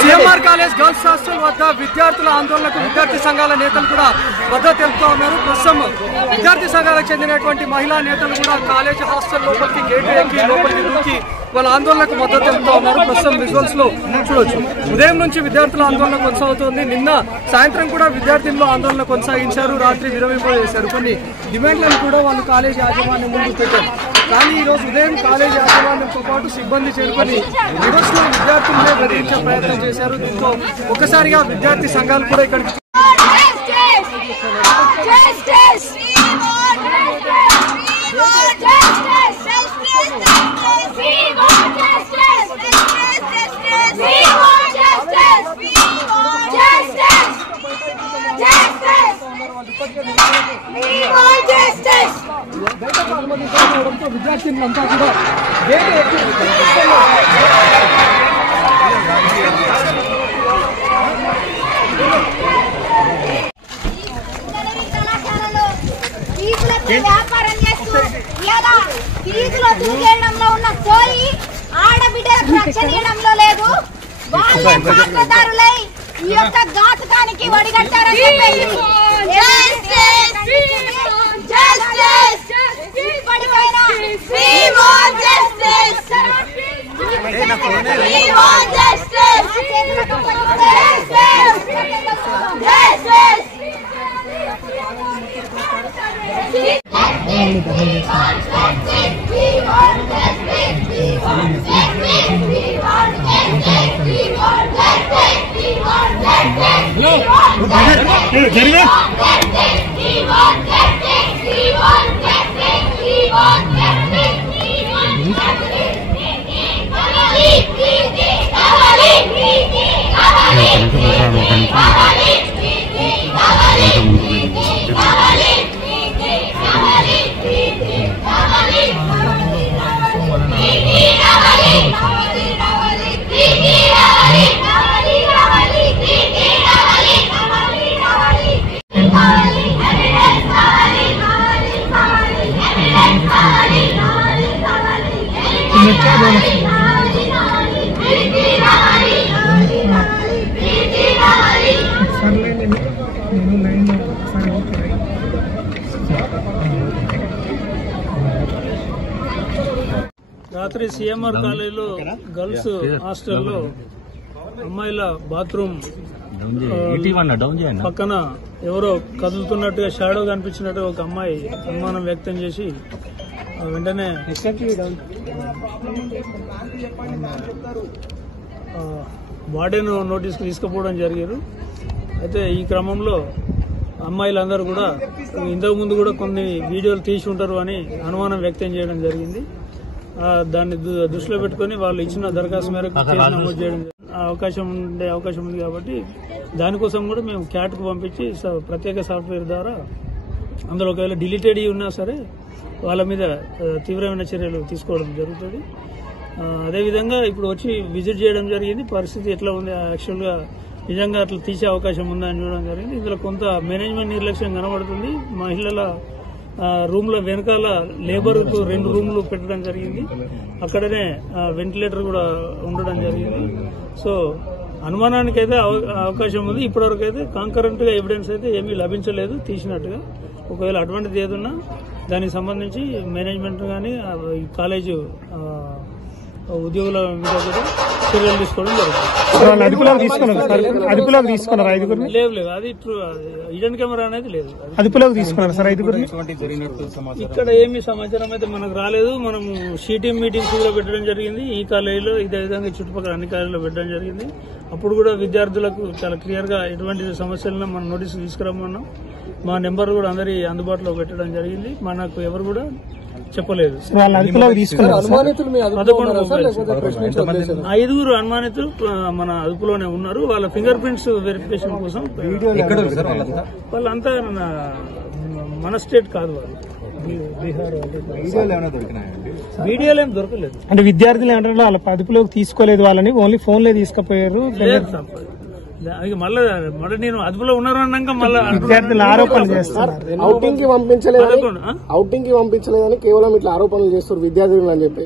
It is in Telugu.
సిఎంఆర్ కాలేజ్ గర్ల్స్ హాస్టల్ వద్ద విద్యార్థుల ఆందోళనకు విద్యార్థి సంఘాల నేతలు కూడా మద్దతు తెలుపుతూ ఉన్నారు. ప్రస్తుతం విద్యార్థి సంఘాలకు చెందినటువంటి మహిళా నేతలు కూడా కాలేజ్ హాస్టల్ లోపలికి గేటు ఎక్కి లోపలికి దూకి వాళ్ళ ఆందోళనకు మద్దతు తెలుపుతూ ఉన్నారు. ప్రస్తుతం విజువల్స్ లో చూడొచ్చు. ఉదయం నుంచి విద్యార్థుల ఆందోళన కొనసాగుతోంది. నిన్న సాయంత్రం కూడా విద్యార్థులు ఆందోళన కొనసాగించారు. రాత్రి విరమింపజేశారు. కొన్ని డిమాండ్లను కూడా వాళ్ళు కాలేజీ యాజమాన్యం ముందు పెట్టారు. కానీ ఈ రోజు ఉదయం కాలేజీ యాజమాన్యంతో పాటు సిబ్బంది చేరుకొని రివర్స్ లో విద్యార్థులనే బెదిరించే ప్రయత్నం చేశారు. దీంతో ఒక్కసారిగా విద్యార్థి సంఘాలు కూడా ఇక్కడికి విద్యార్థులంతా కూడా గేట్ ఎక్కి వ్యాపారం చేస్తూ లేదా ఫీజులో దూకేయడంలో ఉన్న పోయి ఆడబిడ్డలకు రక్షణ ఇవ్వడంలో లేదు. వాళ్ళే పాత్రదారులై ఈ యొక్క ఘాతకానికి ఒడిగట్టారని చెప్పేసి రాత్రి సిఎంఆర్ కాలేజీలో గర్ల్స్ హాస్టల్లో అమ్మాయిల బాత్రూమ్ పక్కన ఎవరో కదులుతున్నట్టుగా షాడో కనిపించినట్టుగా ఒక అమ్మాయి అనుమానం వ్యక్తం చేసి వెంటనే వార్డెన్ నోటీస్కి తీసుకుపోవడం జరిగారు. అయితే ఈ క్రమంలో అమ్మాయిలందరూ కూడా ఇంతకు ముందు కూడా కొన్ని వీడియోలు తీసి ఉంటారు అని అనుమానం వ్యక్తం చేయడం జరిగింది. దాన్ని దృష్టిలో పెట్టుకుని వాళ్ళు ఇచ్చిన దరఖాస్తు మేరకు కేసు నమోదు చేయడం అవకాశం ఉంది. కాబట్టి దానికోసం కూడా మేము క్యాట్కు పంపించి ప్రత్యేక సాఫ్ట్వేర్ ద్వారా అందులో ఒకవేళ డిలీటెడ్ ఉన్నా సరే వాళ్ళ మీద తీవ్రమైన చర్యలు తీసుకోవడం జరుగుతుంది. అదేవిధంగా ఇప్పుడు వచ్చి విజిట్ చేయడం జరిగింది. పరిస్థితి ఎట్లా ఉంది, యాక్చువల్గా నిజంగా అట్లా తీసే అవకాశం ఉందా అని చూడడం జరిగింది. ఇందులో కొంత మేనేజ్మెంట్ నిర్లక్ష్యం కనబడుతుంది. మహిళల రూమ్ల వెనకాల లేబర్ కు 2 రూమ్లు పెట్టడం జరిగింది. అక్కడనే వెంటిలేటర్ కూడా ఉండడం జరిగింది. సో అనుమానానికి అయితే అవకాశం ఉంది. ఇప్పటివరకు అయితే కాంకరెంట్ గా ఎవిడెన్స్ అయితే ఏమీ లభించలేదు తీసినట్టుగా. ఒకవేళ అటువంటిది ఏదున్నా దానికి సంబంధించి మేనేజ్మెంట్ కానీ కాలేజు ఉద్యోగుల మీద కూడా చర్యలు తీసుకోవడం జరుగుతుంది. అదుపులోకి తీసుకున్నారు ఐదుగురిని? లేదు, అది హిడెన్ కెమెరా అనేది లేదు. అదుపులోకి తీసుకున్నారు సార్ ఐదుగురిని? ఇక్కడ ఏమి సమాచారం అయితే మనకు రాలేదు. మనం షీటీఎం మీటింగ్స్ కూడా పెట్టడం జరిగింది ఈ కాలేజీలో, ఇదే విధంగా చుట్టుపక్కల అన్ని కాలేజీలో పెట్టడం జరిగింది. అప్పుడు కూడా విద్యార్థులకు చాలా క్లియర్ గా ఎటువంటి సమస్యలను మనం నోటీసు తీసుకురమ్మన్నాం. మా నెంబర్ కూడా అందరి అందుబాటులో పెట్టడం జరిగింది. మనకు ఎవరు కూడా చెప్పలేదు. ఐదుగురు అనుమానితులు మన అదుపులోనే ఉన్నారు. వాళ్ళ ఫింగర్ ప్రింట్స్ వెరిఫికేషన్ కోసం వాళ్ళంతా మన స్టేట్ కాదు, వాళ్ళు బీహార్. వీడియోలు ఏం దొరకలేదు. అంటే విద్యార్థులు ఏమంటారు వాళ్ళ అదుపులోకి తీసుకోలేదు, వాళ్ళని ఓన్లీ ఫోన్లే తీసుకుపోయారు. మళ్ళీ నేను అదుపులో ఉన్నారు అన్నాక మళ్ళీ విద్యార్థులు ఆరోపణలు చేస్తున్నారు. ఔటింగ్ కి పంపించలేదని కేవలం ఇట్లా ఆరోపణలు చేస్తారు విద్యార్థులు అని చెప్పి.